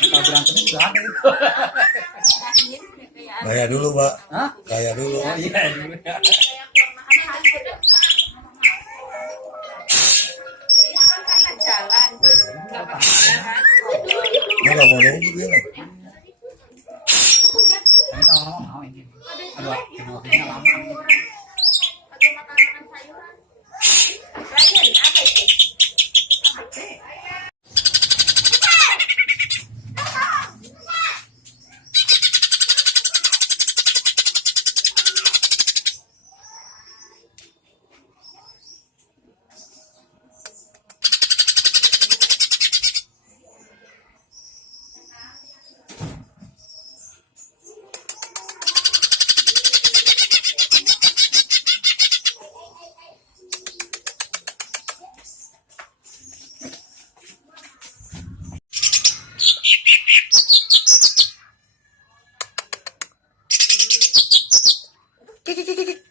Kalau berantemnya juga ada itu. Gaya dulu, Pak. Hah? Gaya dulu. Oh iya dulu ya. Ini nggak mau nunggu dia. Tapi kalau mau ini. Aduh, emosinya lama. Titit.